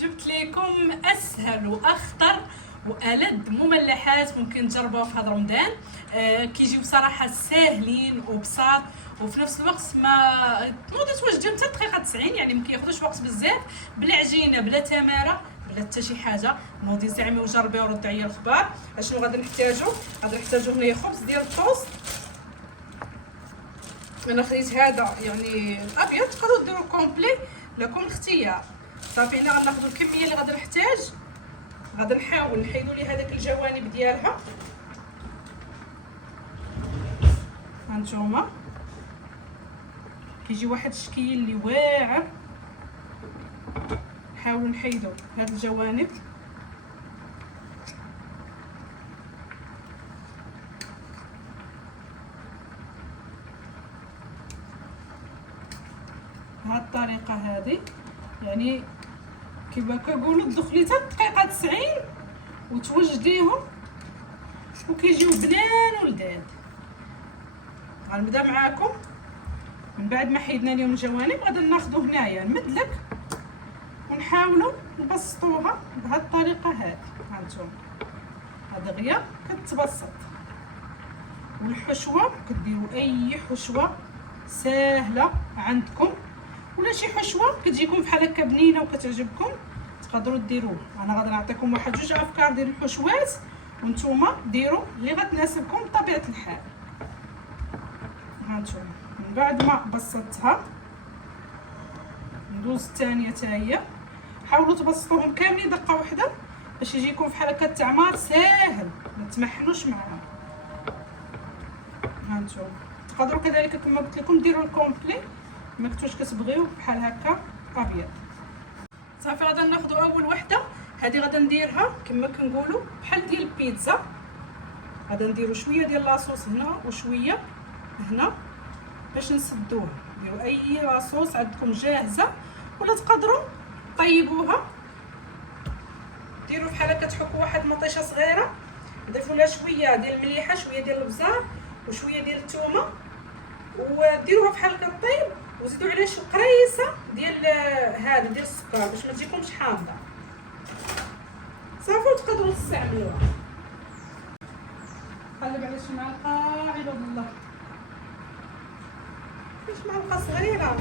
جبت لكم اسهل واخطر والذ مملحات ممكن تجربوها في هذا رمضان. كيجيو بصراحه ساهلين وبساط، وفي نفس الوقت ما توجدوا حتى دقيقه 90، يعني ما كياخذوش وقت بزاف، بلا عجينه بلا تماره بلا حتى شي حاجه. نوضي زعما وجربي وردوا عليا الخبار. اشنو غادي نحتاجو؟ غادي نحتاجو هنايا خبز ديال الطوست. انا خديت هذا يعني الابيض، تقدروا ديروا كومبلي لكم الاختيار. صافي هنا غناخذوا الكميه اللي غادي نحتاج. غادي نحاول نحيدوا لي هذاك الجوانب ديالها، هانتوما كيجي واحد الشكل اللي واعر. نحاولوا نحيدوا هاد الجوانب. بهاد الطريقه هذه، يعني كيما كنقولوا تدخلي حتى دقيقه 90 وتوجديهم وكيجيو بنان ولذاذ. غنبدا معاكم من بعد ما حيدنا لهم الجوانب. غادي ناخذوا هنايا المدلك ونحاولوا نبسطوها بهاد الطريقه هذه. هانتوما هذا غيا كتبسط، والحشوه كديروا اي حشوه ساهله عندكم، ولا شي حشوه كتجيكم بحال هكا بنينه وكتعجبكم تقدروا ديروها. انا غادي نعطيكم واحد جوج افكار ديال الحشوات، وانتوما ديروا اللي غتناسبكم بطبيعه الحال. هانتوما من بعد ما بسطتها ندوز الثانيه حتى هي. حاولوا تبسطوهم كاملين دقه واحده باش يجيكم بحال هكا التعمار ساهل، ما تمحنوش معاهم. هانتوما تقدروا كذلك كما قلت لكم ديروا الكومبلي ما كنتوش كتبغيو بحال هكا ابيض. صافي غادي ناخذوا اول وحده. هذه غادي نديرها كما كنقولوا بحال ديال البيتزا. غادي نديروا شويه ديال لاصوص هنا وشويه هنا باش نسدوها. ديروا اي لاصوص عندكم جاهزه، ولا تقدروا طيبوها. ديروا بحال هكا تحكوا واحد مطيشه صغيره، ضيفوا لها شويه ديال المليحه، شويه ديال البزار وشويه ديال الثومه، وديروها بحال هكا طيب، وزيدوا عليها شي قريصه ديال هذا ديال السكر باش ما تجيكمش حامضه. صافي وتقدروا تستعملوها. قلب على شي معلقه عباد الله، شي معلقه صغيره.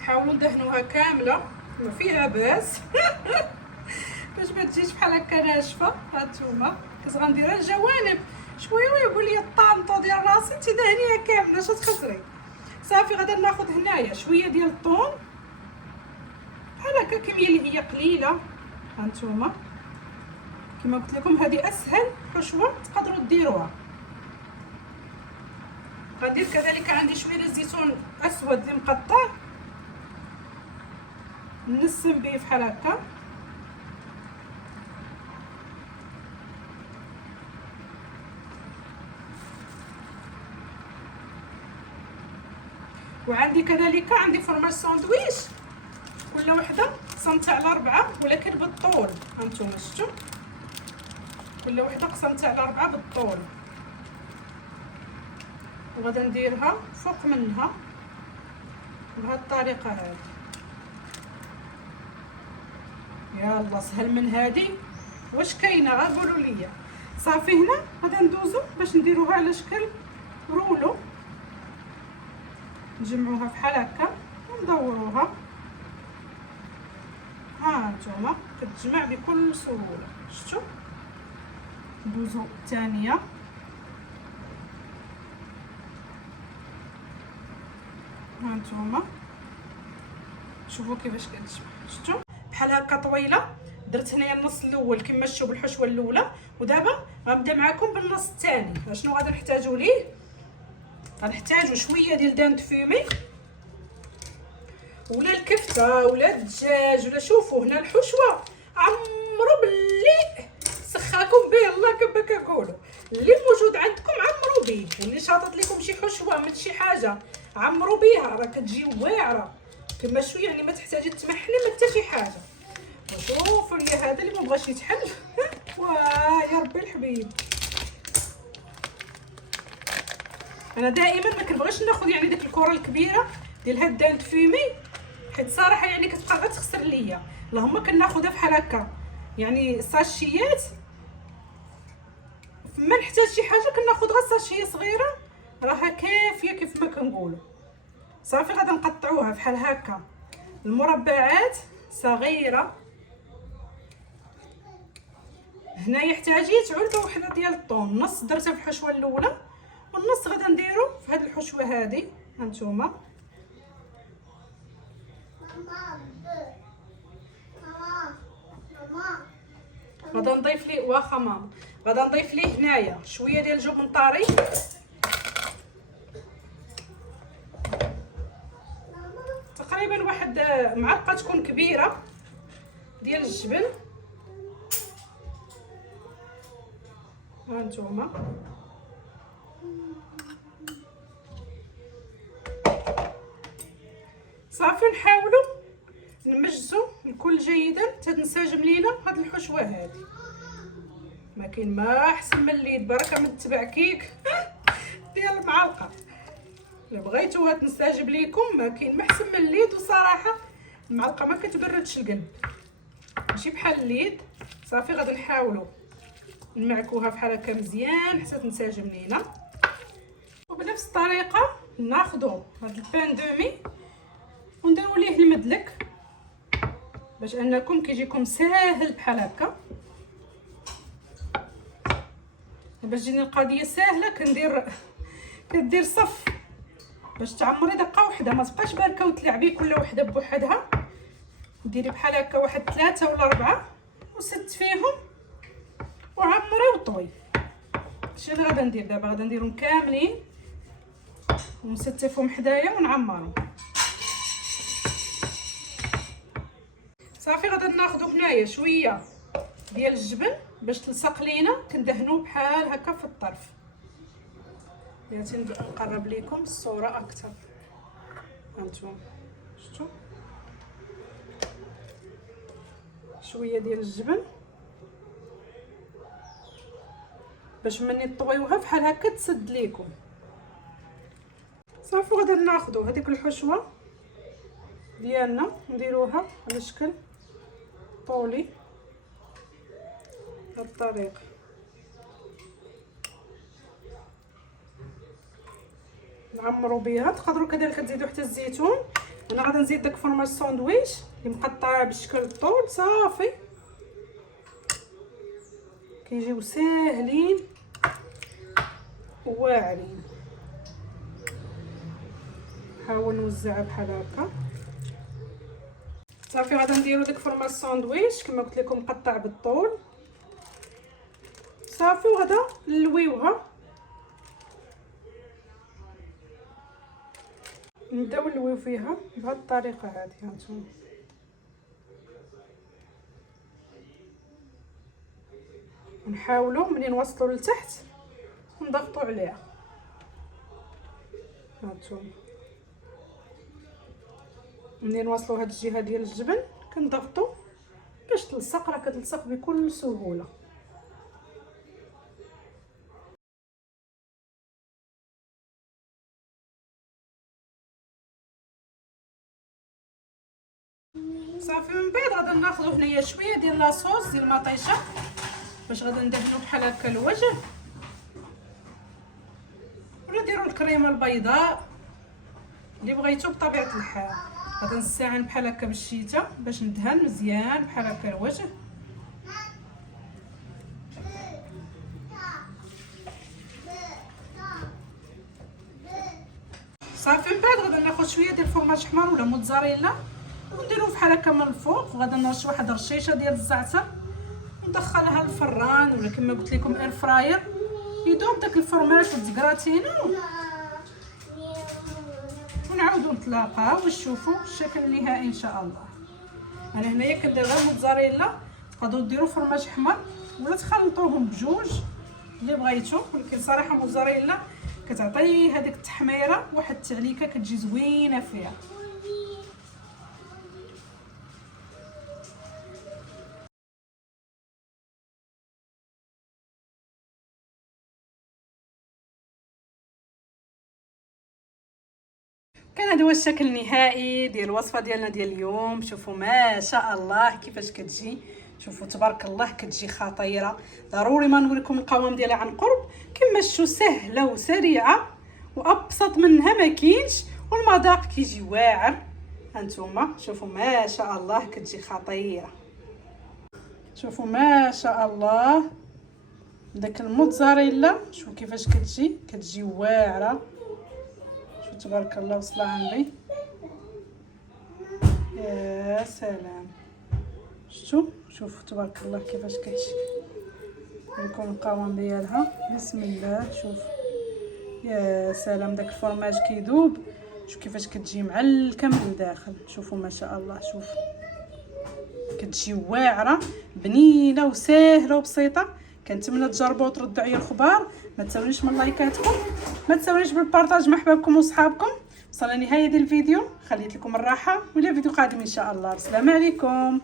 حاولوا ندهنوها كامله ما فيها باس باش ما تجيش بحال هكا ناشفه. هانتوما كنت غنديرها الجوانب شويه ويقول لي الطانطو ديال راسي انت دهنيها كامله اش تخسري. صافي غادي ناخذ هنايا شويه ديال الطون بحال هكا كميه اللي هي قليله. هانتوما كما قلت لكم هذه اسهل حشوه تقدروا ديروها. غندير كذلك عندي شويه ديال الزيتون اسود اللي مقطع، نسم به بحال هكا. وعندي كذلك عندي فرماج ساندويش، كل وحده قسمتها على 4 ولكن بالطول. هانتوما شفتوا كل وحده قسمتها على 4 بالطول، وغادا نديرها فوق منها بهذه الطريقه هذه. يلا سهل من هذه واش كاينه؟ غير قولوا لي. صافي هنا غادا ندوزو باش نديروها على شكل رولو، نجمعوها بحال هكا وندوروها. ها نتوما كتجمع بكل سهوله. شفتوا؟ ندوزو الثانيه. ها نتوما شوفوا كيفاش كتجمع. شفتوا بحال هكا طويله. درت هنايا النص الاول كما شفتوا بالحشوه الاولى، ودابا غنبدا معكم بالنص الثاني. شنو غادي نحتاجوا ليه؟ غنحتاجوا شويه ديال دان فيمي ولا الكفته ولا الدجاج ولا. شوفوا هنا الحشوه عمرو باللي سخاكم به الله كما كنقولوا، اللي موجود عندكم عمرو به. واللي شاطط لكم شي حشوه من شي حاجه عمروا بها راه كتجي واعره كما شويه، يعني ما تحتاجي تمحلي ما حتى شي حاجه. وشوفوا لي هذا اللي ما بغاش يتحل واه يا ربي الحبيب. انا دائما ما كنبغيش ناخذ يعني ديك الكره الكبيره ديال هاد الدانت فيمي، حيت صراحه يعني كتبقى غير تخسر ليا. اللهم كناخذها بحال هكا يعني ساشيات، ما نحتاج شي حاجه كناخذ غير ساشيه صغيره راها كافيه كيف ما كنقولوا. صافي غادي نقطعوها بحال هكا المربعات صغيره. هنايا احتاجيت علبه وحده ديال الطون، نص درتها في الحشوه الاولى والنص غادي نديرو في هذه الحشوه هذه. هانتوما غادي نضيف ليه واخا ماما، غادي نضيف ليه هنايا شويه ديال الجبن طري، تقريبا واحد معلقه تكون كبيره ديال الجبن. هانتوما صافي نحاولوا نمجزوا الكل جيدا تتنسجم لينا هاد الحشوه هذه. ما كاين ما احسن من اليد، بركه من التبعكيك ديال المعلقه. الا بغيتوها تنسجم ليكم ما كاين ما احسن من اليد. وصراحه المعلقه ما كتبردش القلب، ماشي بحال اليد. صافي غادي نحاولوا نمعكوها بحال هكا مزيان حتى تنسجم لينا. وبنفس الطريقه ناخذوا هاد البان دومي ونديروا ليه المدلك باش انكم كيجيكم ساهل بحال هكا. باش تجيني القضيه ساهله كندير صف باش تعمري دقه وحده، ما تبقاش باركه وتلعبي كل وحده بوحدها. ديري بحال هكا واحد 3 ولا 4 وست فيهم وعمري وطوي. هادشي اللي غادا ندير دابا، غادا نديرهم كاملين ونستفهم حدايا ونعمرهم. صافي غادا ناخذوا هنايا شويه ديال الجبن باش تلصق لينا، كندهنوه بحال هكا في الطرف. بغيتي نقرب لكم الصوره اكثر. هانتوما شفتوا شويه ديال الجبن باش ملي طويوها بحال هكا تسد ليكم. صافي غادي ناخذوا هذيك الحشوه ديالنا نديروها على شكل طولي بهذه الطريقه. نعمروا بها. تقدروا كذلك تزيدوا حتى الزيتون. انا غادي نزيد داك فرماج ساندويتش اللي مقطعه بشكل الطول. صافي كيجيو ساهلين واعرين. نحاول نوزعها بحال هكا. صافي غادي نديرو داك فرماج ساندويتش كما قلت لكم مقطع بالطول. صافي وغادا نلويوها، نبداو نلويو فيها بهذه الطريقه هذه. هانتوما نحاولوا منين نوصلوا لتحت نضغطوا عليها. هانتوما منين نوصلوا هاد الجهه ديال الجبن كنضغطوا باش تلصق، راه كتلصق بكل سهوله. صافي من بعد غادي ناخذوا هنايا شويه ديال لاصوص ديال المطيشه باش غادي ندهنوا بحال هكا الوجه، ولا نديروا الكريمه البيضاء اللي بغيتو بطبيعه الحال. غادي نستعين بحال هكا بالشيته باش ندهن مزيان بحال هكا الوجه. صافي من بعد غادي ناخذ شويه ديال الفرماج حمر ولا موتزاريلا ونديروه بحال هكا من الفوق، وغادي نرش واحد الرشيشه ديال الزعتر وندخلها للفران ولا كما قلت لكم اير فراير يذوب داك الفرماج وتزكراتينو، ونعاودو نتلاقاو ونشوفوا الشكل النهائي ان شاء الله. انا هنايا كندير غير موتزاريلا، تقدروا ديروا فرماج حمر ولا تخلطوهم بجوج اللي بغيتو، ولكن صراحه موتزاريلا كتعطي هذيك التحميره واحد التعليكه كتجي زوينه فيها. كان هذا هو الشكل النهائي ديال الوصفه ديالنا ديال اليوم. شوفوا ما شاء الله كيفاش كتجي، شوفوا تبارك الله كتجي خطيره. ضروري ما نوريكم القوام ديالها عن قرب. كما شفتوا سهله وسريعه وابسط منها ما كاينش، والمذاق كيجي واعر. هانتوما شوفوا ما شاء الله كتجي خطيره. شوفوا ما شاء الله داك الموتزاريلا، شوفوا كيفاش كتجي واعره. شوفوا تبارك الله وصلها عندي. يا سلام، شوفوا تبارك الله كيفاش كتجي. نوريكم القوام ديالها. بسم الله. شوف يا سلام داك الفرماج كيذوب. شوف كيفاش كتجي معلكه من الداخل. شوفوا ما شاء الله. شوف كتجي واعره بنينه وسهله وبسيطه. كنتمنى تجربوا وتردوا عليا الخبار. ما تنساونيش من لايكاتكم، ما تنساونيش بالبارطاج مع حبابكم وصحابكم. وصلنا لنهايه ديال الفيديو، خليت لكم الراحه والى فيديو قادم ان شاء الله. السلام عليكم.